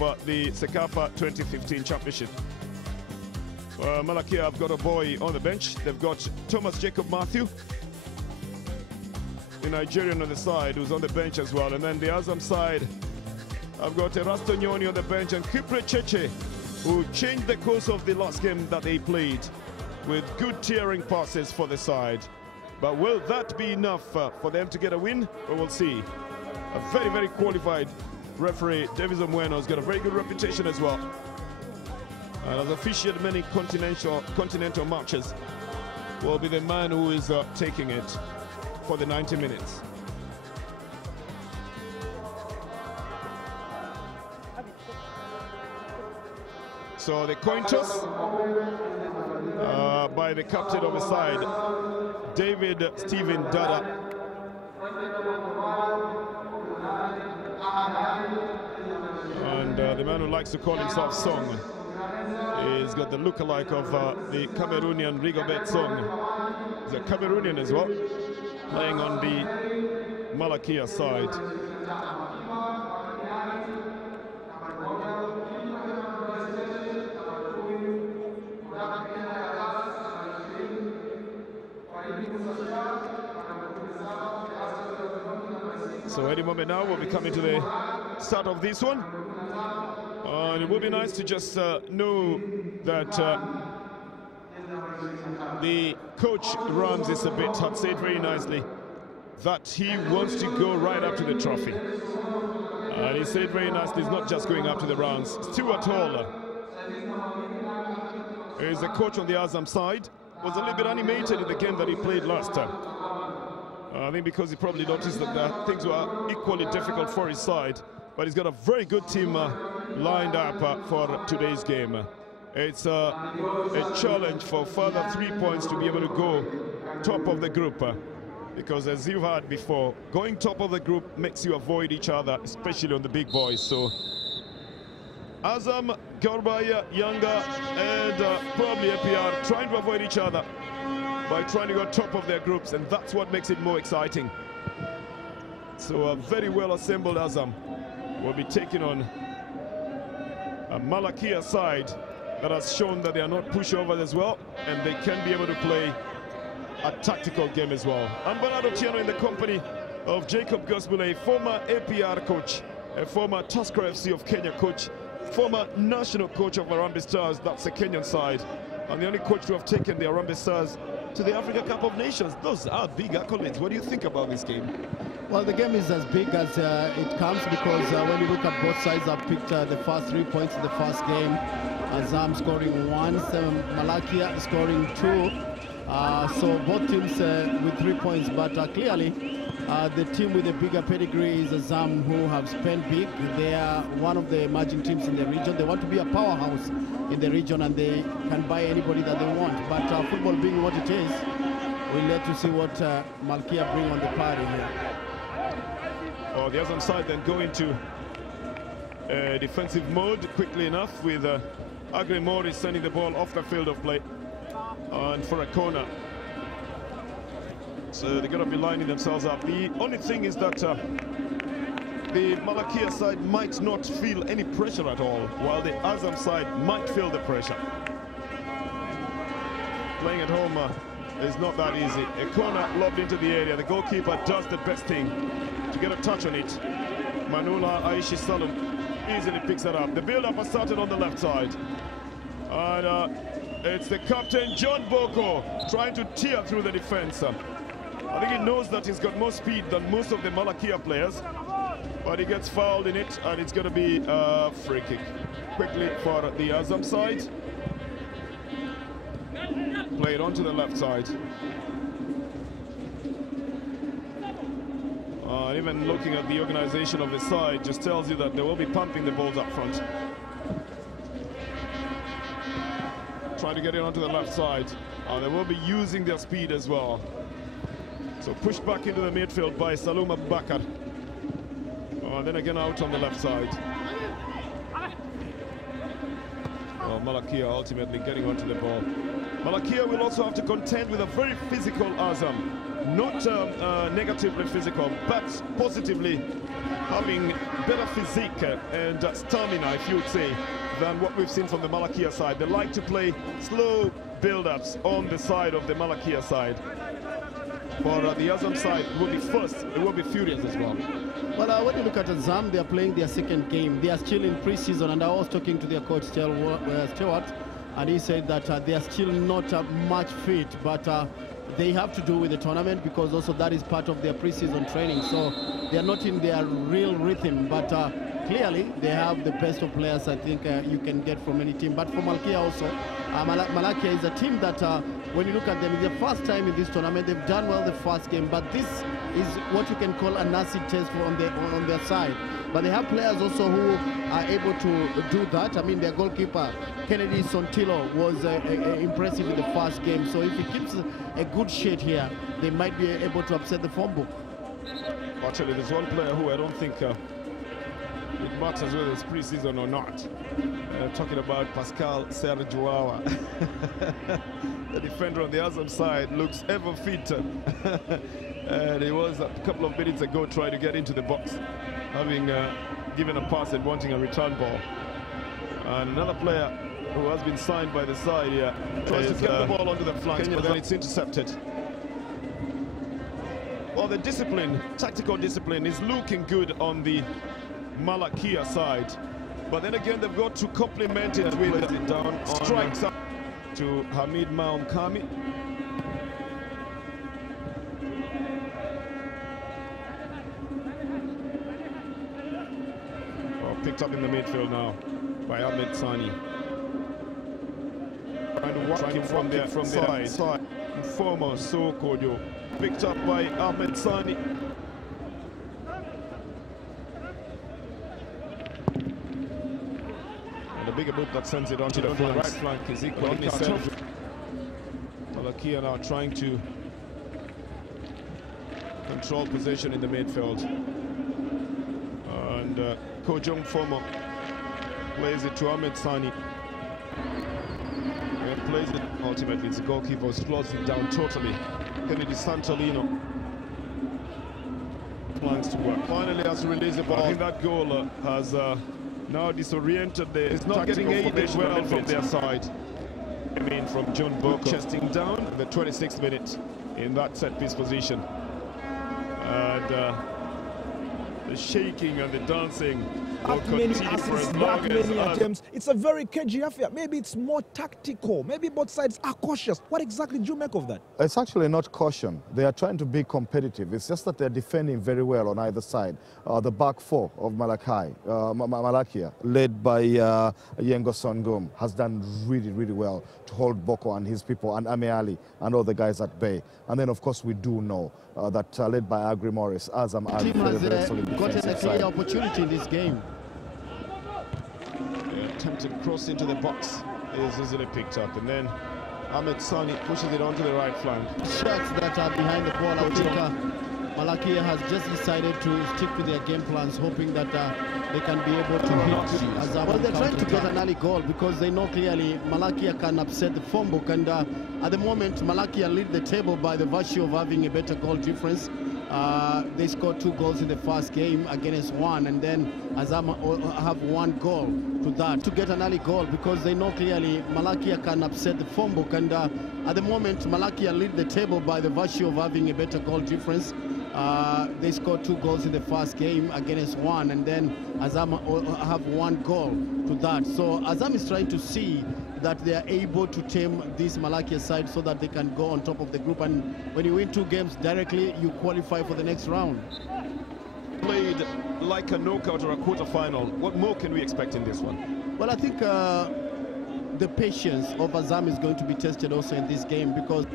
the Sekafa 2015 championship. Malakia have got a boy on the bench. They've got Thomas Jacob Matthew, the Nigerian on the side, who's on the bench as well. And then the Azam side, I've got Erasto Nyoni on the bench and Kipre Cheche, who changed the course of the last game that they played with good tearing passes for the side. But will that be enough for them to get a win? We will see. A very, very qualified referee, Davis Omweno, has got a very good reputation as well. And has officiated many continental matches. Will be the man who is taking it for the 90 minutes. So the coin toss by the captain of the side, David Stephen Dada. And the man who likes to call himself Song. He's got the look-alike of the Cameroonian Rigobert Song. He's a Cameroonian as well, playing on the Malakia side. So any moment now we'll be coming to the start of this one. And it would be nice to just know that the coach Ramses a bit had said very nicely that he wants to go right up to the trophy. And he said very nicely he's not just going up to the rounds. Stuart Hall is the coach on the Azam side. Was a little bit animated in the game that he played last time. I think because he probably noticed that things were equally difficult for his side. But he's got a very good team lined up for today's game. It's a challenge for further 3 points to be able to go top of the group. Because as you've heard before, going top of the group makes you avoid each other, especially on the big boys. So Azam, Gorbaya, Yanga, and probably APR trying to avoid each other by trying to go top of their groups, and that's what makes it more exciting. So a very well assembled Azam will be taking on a Malakia side that has shown that they are not pushovers as well, and they can be able to play a tactical game as well. I'm Bernardo Tiano in the company of Jacob Gosbule, former APR coach, a former Tusker FC of Kenya coach, former national coach of Harambee Stars, that's the Kenyan side, and the only coach to have taken the Harambee Stars to the Africa Cup of Nations. Those are big accolades. What do you think about this game? Well, the game is as big as it comes, because when you look at both sides, I've picked the first 3 points in the first game. Azam scoring 1, Malakia scoring 2. So both teams with 3 points, but clearly the team with a bigger pedigree is Azam, who have spent big. They are one of the emerging teams in the region. They want to be a powerhouse in the region, and they can buy anybody that they want. But football being what it is, we'll let to see what Malakia bring on the party here. Oh, the Azam side then go into defensive mode quickly enough, with Agre Morris sending the ball off the field of play and for a corner. So they're going to be lining themselves up. The only thing is that the Malakia side might not feel any pressure at all, while the Azam side might feel the pressure. Playing at home is not that easy. A corner lobbed into the area. The goalkeeper does the best thing to get a touch on it. Manula Aishi Salum easily picks it up. The build-up has started on the left side. And it's the captain, John Boko, trying to tear through the defense. I think he knows that he's got more speed than most of the Malakia players, but he gets fouled in it, and it's going to be a free kick. Quickly for the Azam side. Played onto the left side. Even looking at the organization of the side just tells you that they will be pumping the balls up front. Trying to get it onto the left side. They will be using their speed as well. So pushed back into the midfield by Saluma Bakar. Then again out on the left side. Malakia ultimately getting onto the ball. Malakia will also have to contend with a very physical Azam. Not negatively physical, but positively having better physique and stamina, if you would say, than what we've seen from the Malakia side. They like to play slow build-ups on the side of the Malakia side. For the Azam side, it will be first, it will be furious as well. Well, when you look at Azam, they are playing their second game. They are still in pre-season, and I was talking to their coach, Stewart, and he said that they are still not much fit, but they have to do with the tournament because also that is part of their pre-season training. So they are not in their real rhythm, but clearly they have the best of players I think you can get from any team. But for Malakia also, Malakia is a team that when you look at them, it's their first time in this tournament. They've done well the first game, but this is what you can call an acid test on their side. But they have players also who are able to do that. I mean, their goalkeeper, Kennedy Sontilo, was impressive in the first game. So if he keeps a good shade here, they might be able to upset the form book. Actually, there's one player who I don't think it matters whether it's pre-season or not. Talking about Pascal Sergioawa. The defender on the Azam side looks ever fit. And he was a couple of minutes ago trying to get into the box, having given a pass and wanting a return ball. And another player who has been signed by the side here tries to get the ball onto the flanks, but then it's intercepted. Well, the discipline, tactical discipline, is looking good on the Malakia side, but then again they've got to complement it with it down strikes up to Hamid Maumkami. Picked up in the midfield now by Ahmed Sani. Trying to walk him from the side. Foremost, so Kojo. Picked up by Ahmed Sani. And the bigger boot that sends it onto the right flank is equally tough. Malakia now trying to control possession in the midfield. And Kojong Fomo plays it to Ahmed Sani. And plays it, ultimately it's the goalkeeper who slows it down totally. Kennedy Santolino plans to work. Finally has to release the ball. I think that goal has now disoriented the It's not getting aided well from their side. I mean, from John Boko chesting down the 26th minute in that set-piece position. And the shaking and the dancing will continue for as long as attempts. It's a very cagey affair. Maybe it's more tactical. Maybe both sides are cautious. What exactly do you make of that? It's actually not caution. They are trying to be competitive. It's just that they're defending very well on either side. The back four of Malakia, led by Yengo Songum, has done really, really well to hold Boko and his people and Ame Ali and all the guys at bay. And then, of course, we do know that led by Agri Morris, Azam are very solid gotten a clear opportunity in this game. The attempted cross into the box is easily picked up, and then Ahmed Sani pushes it onto the right flank. Shots that are behind the ball. I think Malakia has just decided to stick to their game plans, hoping that they can be able to hit Azam. Well, they're trying to get an early goal because they know clearly Malakia can upset the form book, and at the moment Malakia lead the table by the virtue of having a better goal difference. They scored 2 goals in the first game against 1, and then Azam have 1 goal to that to get an early goal because they know clearly Malakia can upset the form book, and at the moment Malakia lead the table by the virtue of having a better goal difference. They scored 2 goals in the first game against 1, and then Azam have 1 goal to that. So Azam is trying to see that they are able to tame this Malakia side so that they can go on top of the group, and when you win 2 games directly, you qualify for the next round. Played like a knockout or a quarter-final. What more can we expect in this one? Well, I think the patience of Azam is going to be tested also in this game because